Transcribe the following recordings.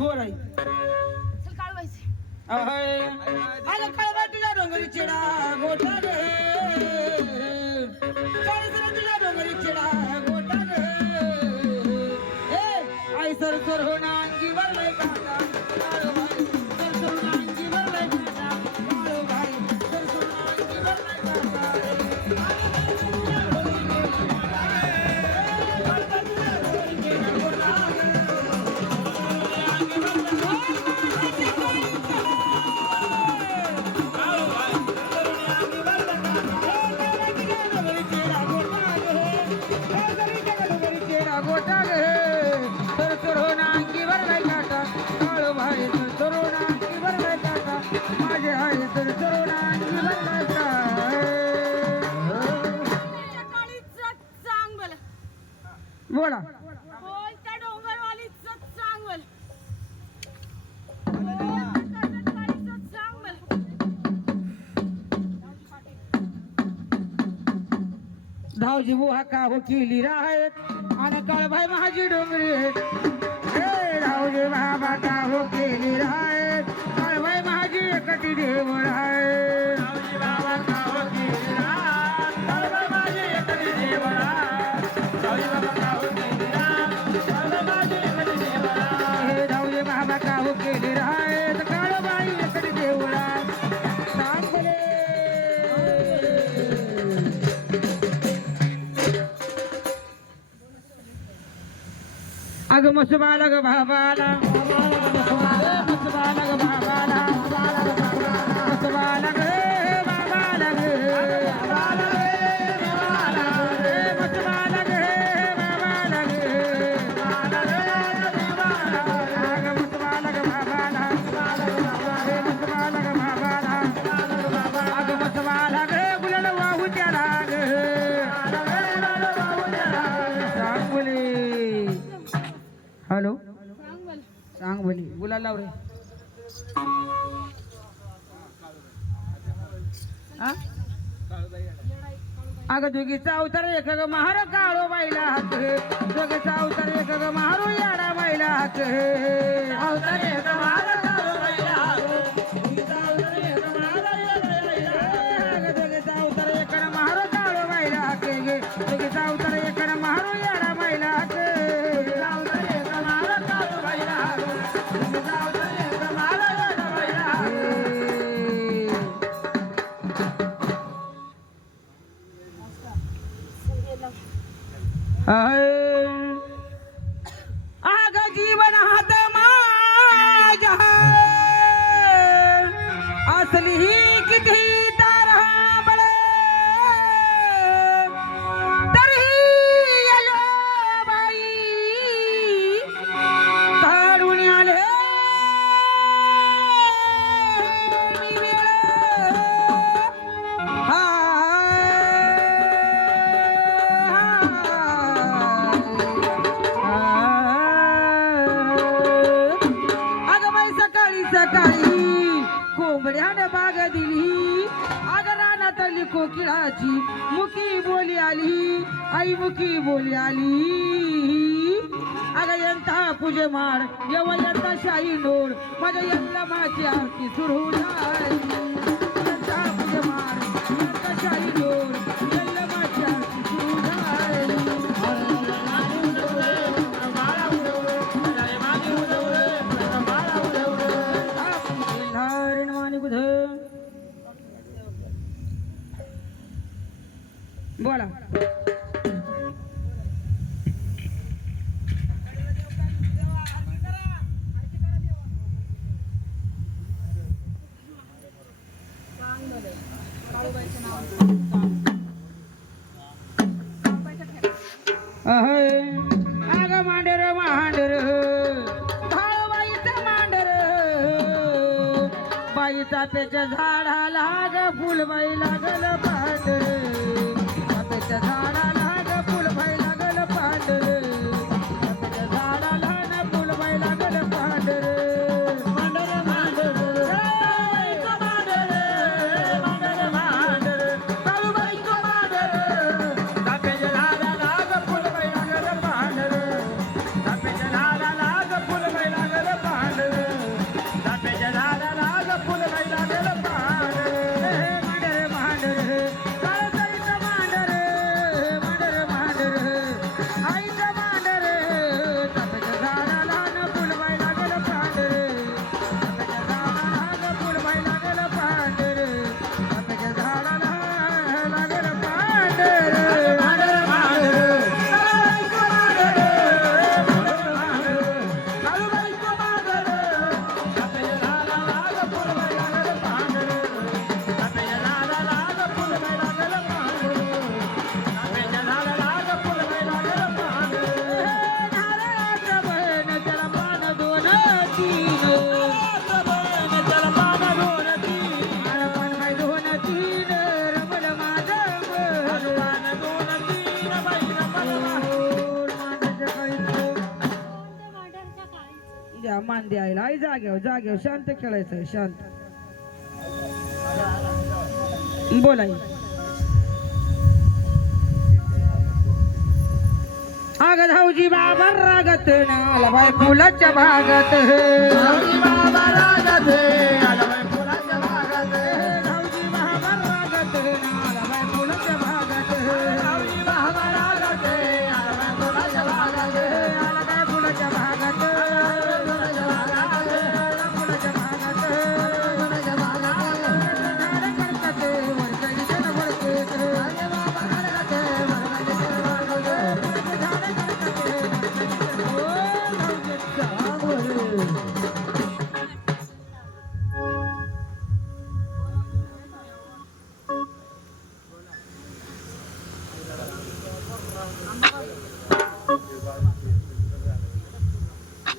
बोलाय चल काढ व्हायचे अहय अगं कळवा तुझ्या डोंगरी चिडा गोटा रे. काळीसर तुझ्या डोंगरी चिडा गोटा रे. ए आई सर सर हो ना अंगीवर लय काळो सर सर ना बोला. धावजी बुहा का हो केली राहत? आणि कळभाई माझी डोंगरी अग मसबाला ग भाबाला मसबाला ग गुलाल लाव रे. अग अगं दोघीचा अवतार एक ग महार काळो बाईला हात. हे दोघीचा अवतार एक ग महारो याडा बाईला हात. अवतार एक महार आग जीवन हात माझ्या असली ही किती आली कोकिळाची मुखी बोली आली. आई मुखी बोली आली. अग यंता पूजे माड यव यंता शाही नोड. माझ्या यंदा माझी आरती सुरू झाली. चाफ्याच्या झाडाला ग फुलबाई लागल पाहत द्या मान द्यायला आई जाग्याव जाग्याव शांत खेळायचं शांत. बोलाय अग धाऊजी बाबा रागत नाला बाय फुलाच्या भागत. बाबा रागत.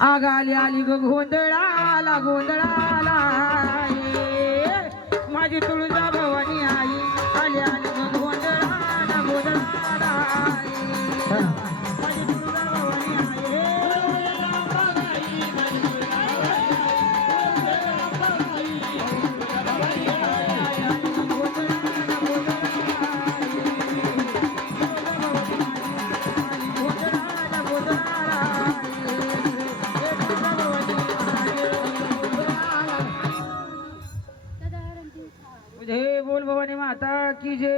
आगाली आली ग गोंधळाला गोंधळाला माझी तुळजा भवानी आई आली. जय बोल भवानी माता की जे?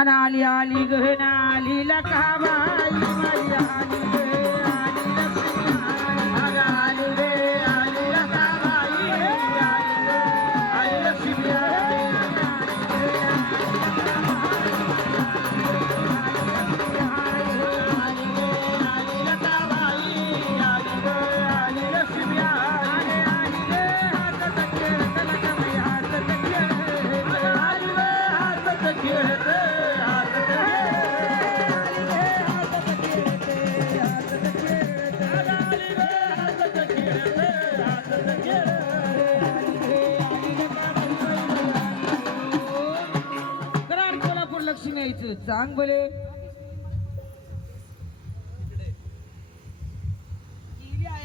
अनाली आली गहना आली लका बाई आली सांग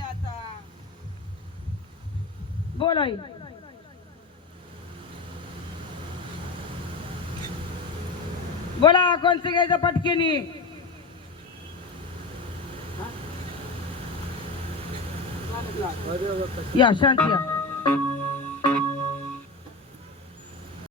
आता. बोल आई। बोला कोणतं घ्यायचं पटकेनी? या शांत या.